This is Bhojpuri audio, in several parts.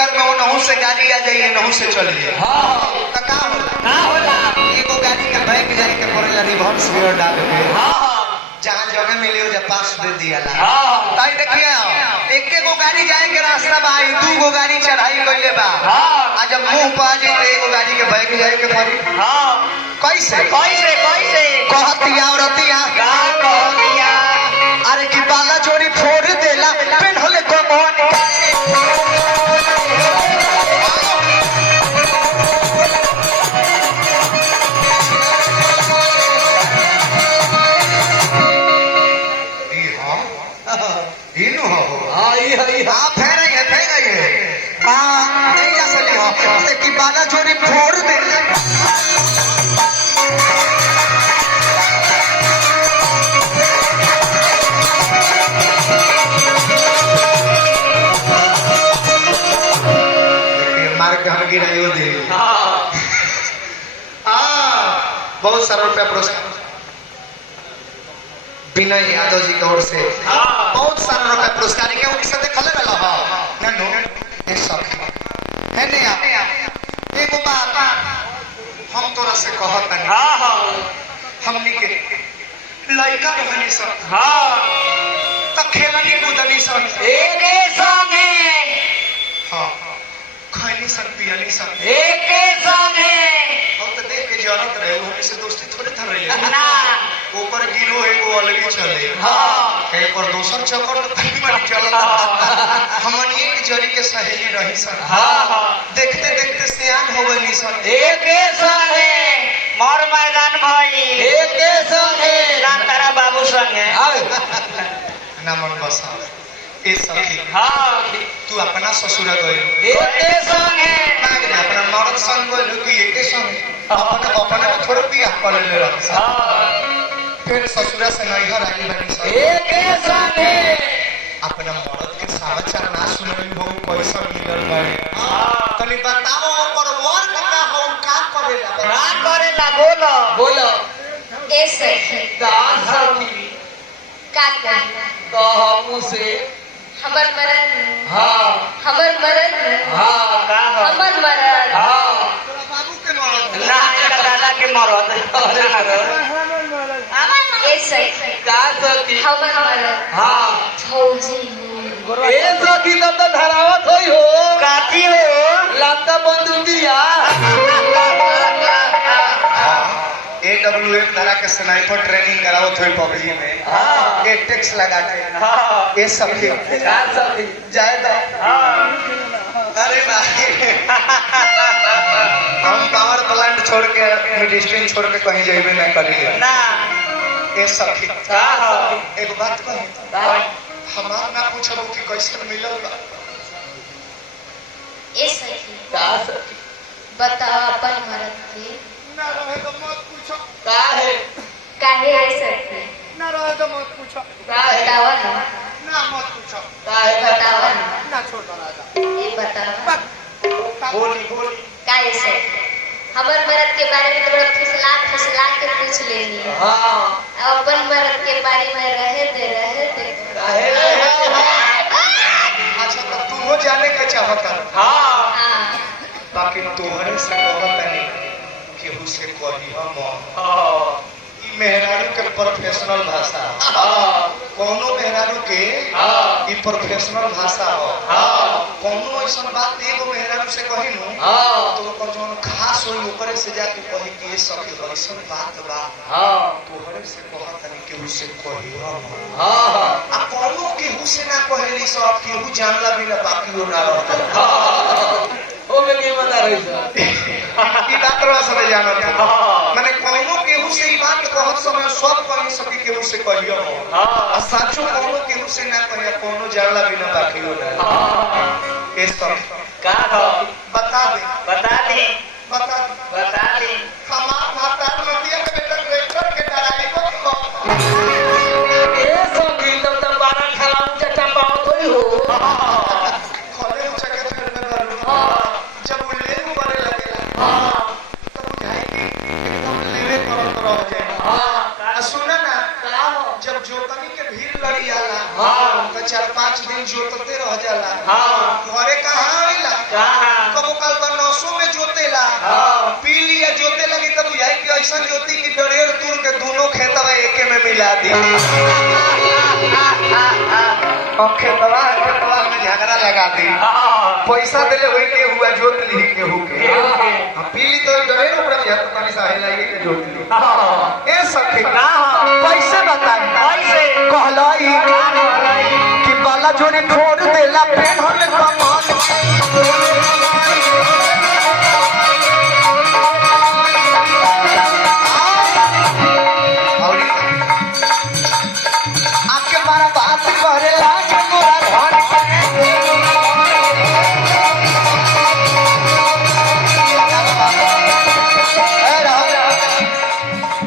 बार में नहू से गाड़ी आ जाइए नहू से चलिए तो का होला एगो गाड़ी के बैक जाए के पड़ेला रिवर्स गियर डाल के जहाँ जगह मिले हो जब पास दे दिया ताई देखिए एक गो गाड़ी जाए के रास्ता बा दू गो गाड़ी चढ़ाई कइले बा आ जब मुंह पा जाए तो एगो गाड़ी के बैक जाए के पड़ी कैसे कैसे कैसे कहतिया औरतिया का कहतिया अरे की बाला चोरी फोड़ देला पेन होले कमोन बाला चोरी फोड़ दे मार के हम गिराइयो दे बहुत सारा रुपया पुरस्कार विनय यादव जी की ओर से बहुत सारा रुपया पुरस्कार के उनके साथ खले रहा नन्नू ये सब है नहीं आप एगो बात हम तोरा से कहत नहीं हमनी के लड़का रहनी सब त खेलनी कूदनी सब एके संगे खैनी सब पियनी सब एके संगे हम तो देख के जरूरत रहे हम से दोस्ती थोड़े था रही ना ऊपर गिरो एगो अलग ही चले एक और दोसर चक्कर तो कहीं बार चलता हमन एक जरी के सहेली रही सब देखते देखते सियान हो गई सब एके संगे मोर मैदान भाई एके संगे राम तारा बाबू संगे नमन बसा ए सखी तू अपना ससुर गई एके संगे अपना मर्द संग गई कि एके संगे अपने अपने में थोड़ा भी आप ले ले रहा फिर ससुरा से नैहर आई बनी सब एके संगे अपना मर्द के समाचार ना सुनई हो पैसा मिलल बारे तनी बताओ पर वर्ग का हम का करेला बोलो बोलो ए सखी दान हरनी का कही तो हम से हमर मरद हां हमर मरद हां का हमर मरद हां तोरा बाबू के मरद ना का दादा के मरद ए सखी का सखी हमर मरद हां फौजी ए सखी तब तो धरावत होई हो काठी हो लाता बंदूकिया AWM तरह के स्नाइपर ट्रेनिंग करावत होई पबजी में ए टेक्स लगा के ए सखी का सखी जाए तो अरे भाई हम पावर प्लांट छोड़ के मिडिस्ट्रिन छोड़ के कहीं जाइबे ना करिए ना ए सखी का एक बात कही हमार ना पूछब कि कैसे मिलल बा ए सखी का सखी बताओ अपन मरद के ना रहे तो मत पूछो काहे काहे है सखी ना रहे तो मत पूछो बताओ ना ना मत पूछो काहे बताओ ना छोड़ राजा ये बताओ बोली बोली काहे सखी हमर मरद के बारे में थोड़ा फुसला के पूछ लेनी है हां अपन मरद के बारे में रहे दे काहे अच्छा तो तू हो जाने का चाहता हां बाकी तोहरे से कहत नहीं केहू से कही हम ई मेहरारू के प्रोफेशनल भाषा कोनो मेहरारू के ई प्रोफेशनल भाषा हो कोनो ऐसा बात एगो मेहरारू से कही नु तो ओकर जोन खास होई ओकरे से जाके कही कि ये सब ऐसा बात बा तोहरे से कहत नहीं केहू से कही हम आ कोनो केहू से ना कहली सब केहू जानला बिना बाकी हो ना रह ओ में के बता रही सर ई बात रो सब जानत माने कोनो केहू से ई बात कहत समय सब कहि सकी केहू से कहियो हां सचो कोनो केहू से ना कहियो कोनो जानला बिना बाकी हो ना ए सब का बता दे हमार माता नदिया के बेटा ट्रैक्टर के डराई को ए सब गीत तो बारा खलाऊ चटा पाओ थोड़ी हो खले चके फिर में जब वो ले ऊपर लगेला तो बुझाई कि एकदम लेवे परत रह जाए सुना ना जब जोतनी के भीड़ लड़ी आला तो 4-5 दिन जोतते रह जाला घरे कहां आइला कबो काल का नसों में जोतेला पी लिया जोते लगी तब बुझाई कि ऐसा जोती कि डरेर तूर के दोनों खेतवा एके में मिला दी और खेतवा में झगड़ा लगा दी पैसा दिले वही के हुआ जोत ली के हुके पीली तो डरेर ऊपर में तो कनी सा हिलाइए के जोत ली ए सखे पैसे बताई पैसे कहलाई कि बाला जोड़ी छोड़ देला पेन होले कमान आके मारा बात करे लागे मोरा धन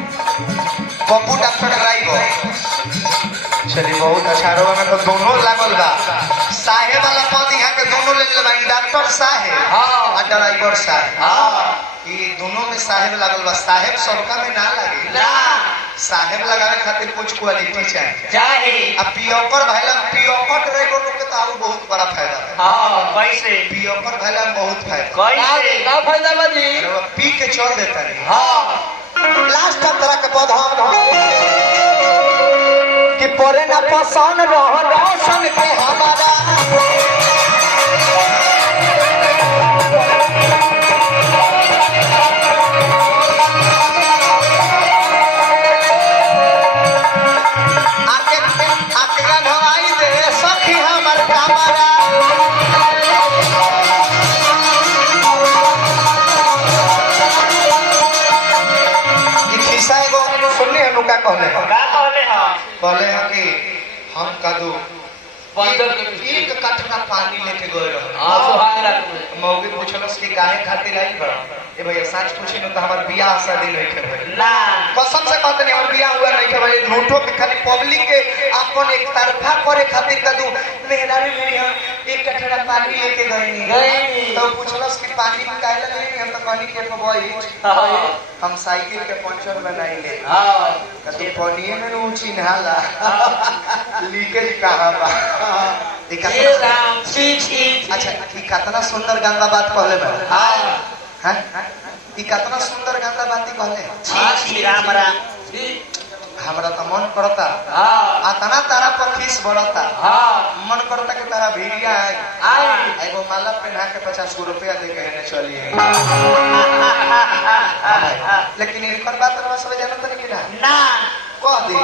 पप्पू डॉक्टर ड्राइवर चलिए बहुत अच्छा रोगा में तो दोनों लागल बा साहेब वाला पद यहाँ के दोनों ले ले बानी डॉक्टर साहेब और ड्राइवर साहेब ये दोनों में साहेब लागल बा साहेब सबका में ना लगे साहेब लगावे खातिर कुछ क्वालिटी चाहिए अब पियोकर भाईला पियोकर ड्राइवर लोग के तो आउ बहुत बड़ा फायदा है कैसे पियोकर भाईला बहुत फायदा कैसे का फायदा बाजी पी के चल देता रे लास्ट तरह के पद कि परे ना पसंद रह रोशन के हमारा आके गंधवाई दे सखी हमर कमरा खिसा एगो सुनने हनु का कहले हैं कि हम कदू एक कटरा पानी लेके गए रहे मौगी पूछलस कि काहे खातिर आई बड़ा ए भैया सच पूछी न तो हमर बियाह शादी नहीं के भाई ना कसम से कहते नहीं हमर बियाह हुआ नहीं के भाई झूठो के खाली पब्लिक के अपन एक तरफा करे खातिर कदू मेहरा रे मेरी हम एक कटरा पानी लेके गए तो पूछलस कि पानी में काहे लगे हम तो कहनी के भाई हम साइकिल के पंचर बनाइले कदू पानी में ऊंची नहाला लीकेज कहां बा अच्छा कितना सुंदर गंगा बात कहले मैं हां कितना सुंदर गंगा बात कहले हमरा तो मन करता आतना तारा पर खीस बढ़ता मन करता कि तारा भिड़िया एगो माला पहना के 50 रुपया दे के हेने चलिए लेकिन इनकर बात रवा सब जानत नहीं कि ना कह दी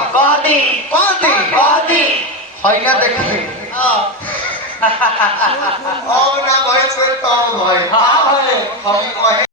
हैया देखी ओ ना भय से तो भय हम कहे